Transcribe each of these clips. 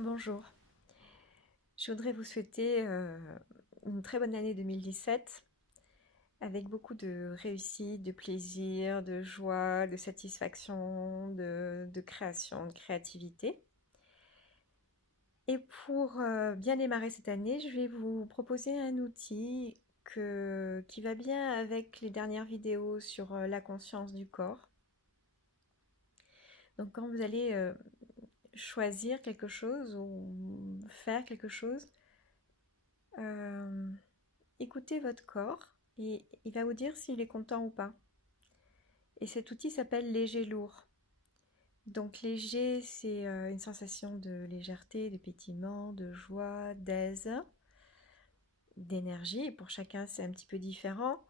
Bonjour, je voudrais vous souhaiter une très bonne année 2017 avec beaucoup de réussite, de plaisir, de joie, de satisfaction, de création, de créativité. Et pour bien démarrer cette année, je vais vous proposer un outil qui va bien avec les dernières vidéos sur la conscience du corps. Donc quand vous allez choisir quelque chose ou faire quelque chose, écoutez votre corps et il va vous dire s'il est content ou pas. Et cet outil s'appelle léger-lourd. Donc léger, c'est une sensation de légèreté, de pétillement, de joie, d'aise, d'énergie. Pour chacun, c'est un petit peu différent.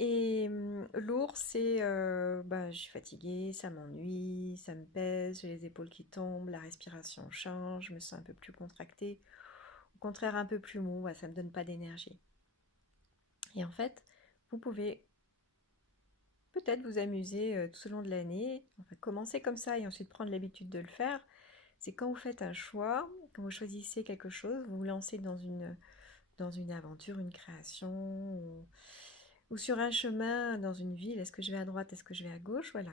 Et lourd, c'est je suis fatiguée, ça m'ennuie, ça me pèse, j'ai les épaules qui tombent, la respiration change, je me sens un peu plus contractée. Au contraire, un peu plus mou, ça ne me donne pas d'énergie. Et en fait, vous pouvez peut-être vous amuser tout au long de l'année, enfin commencer comme ça et ensuite prendre l'habitude de le faire. C'est quand vous faites un choix, quand vous choisissez quelque chose, vous vous lancez dans une aventure, une création, ou sur un chemin dans une ville, est-ce que je vais à droite, est-ce que je vais à gauche, voilà.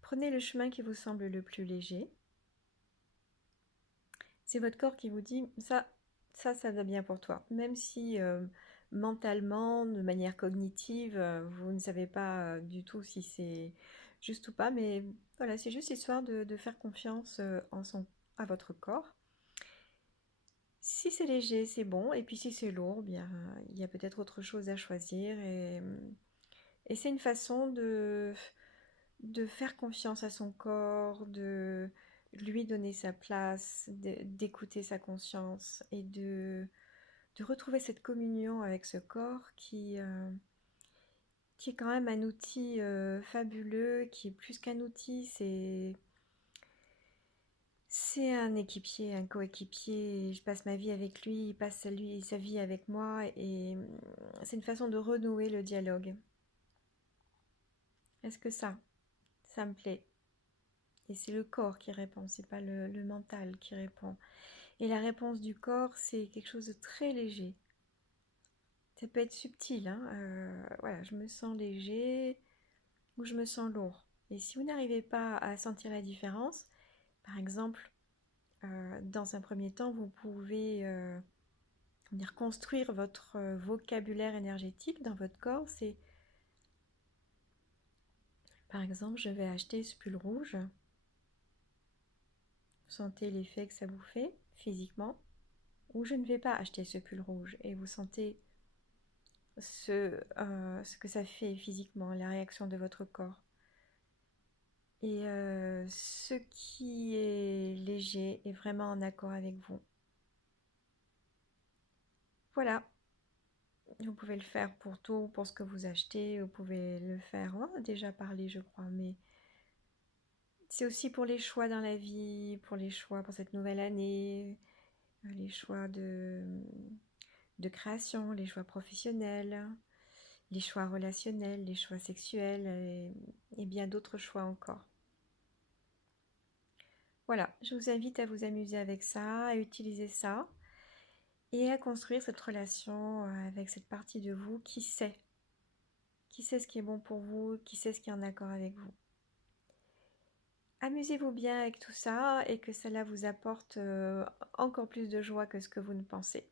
Prenez le chemin qui vous semble le plus léger. C'est votre corps qui vous dit ça va bien pour toi. Même si mentalement, de manière cognitive, vous ne savez pas du tout si c'est juste ou pas, mais voilà, c'est juste histoire de faire confiance à votre corps. Si c'est léger, c'est bon, et puis si c'est lourd, bien, il y a peut-être autre chose à choisir, et c'est une façon de faire confiance à son corps, de lui donner sa place, d'écouter sa conscience et de retrouver cette communion avec ce corps qui est quand même un outil fabuleux, qui est plus qu'un outil, c'est un équipier, un coéquipier. Je passe ma vie avec lui, il passe sa vie avec moi, et c'est une façon de renouer le dialogue. Est-ce que ça me plaît? Et c'est le corps qui répond, c'est pas le mental qui répond. Et la réponse du corps, c'est quelque chose de très léger. Ça peut être subtil, hein. Voilà, je me sens léger ou je me sens lourd. Et si vous n'arrivez pas à sentir la différence, par exemple, dans un premier temps, vous pouvez construire votre vocabulaire énergétique dans votre corps. C'est, par exemple, je vais acheter ce pull rouge. Vous sentez l'effet que ça vous fait physiquement. Ou je ne vais pas acheter ce pull rouge. Et vous sentez ce que ça fait physiquement, la réaction de votre corps. Et ce qui est léger est vraiment en accord avec vous. Voilà, vous pouvez le faire pour tout, pour ce que vous achetez, vous pouvez le faire, on en a déjà parlé je crois, mais c'est aussi pour les choix dans la vie, pour les choix pour cette nouvelle année, les choix de création, les choix professionnels, les choix relationnels, les choix sexuels et bien d'autres choix encore. Voilà, je vous invite à vous amuser avec ça, à utiliser ça et à construire cette relation avec cette partie de vous qui sait ce qui est bon pour vous, qui sait ce qui est en accord avec vous. Amusez-vous bien avec tout ça et que cela vous apporte encore plus de joie que ce que vous ne pensez.